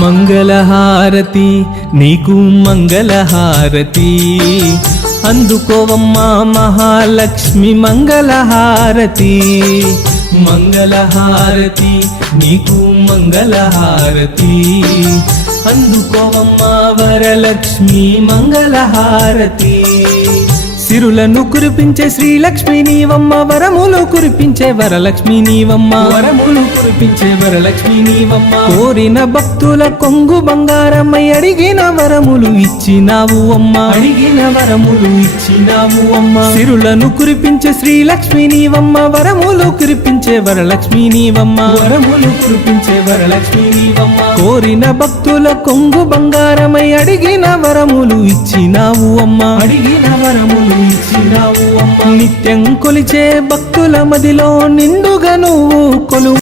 మంగళహారతి నీకు మంగళహారతి అందుకోవమ్మా మహాలక్ష్మి మంగళహారతి మంగళహారతి నీకు మంగళహారతి అందుకోవమ్మా వరలక్ష్మి మంగళహారతి సిరులను కురిపించే శ్రీలక్ష్మి నీవమ్మ వరములు కురిపించే వరలక్ష్మి నీవమ్మ వరములు కురిపించే వరలక్ష్మి నీవమ్మ కోరిన భక్తుల కొంగు బంగారమై అడిగిన వరములు ఇచ్చినావు అమ్మ అడిగిన వరములు ఇచ్చినావు అమ్మ సిరులను కురిపించే శ్రీలక్ష్మి నీవమ్మ వరములు కురిపించే వరలక్ష్మి నీవమ్మ వరములు కురిపించే వరలక్ష్మి నీవమ్మ కోరిన భక్తుల కొంగు బంగారమై అడిగిన వరములు ఇచ్చినావు అమ్మ అడిగిన వరములు ఇచ్చినావు అమ్మ నిత్యం కొలిచే భక్తుల మదిలో నిండుగా నువ్వు కొలువు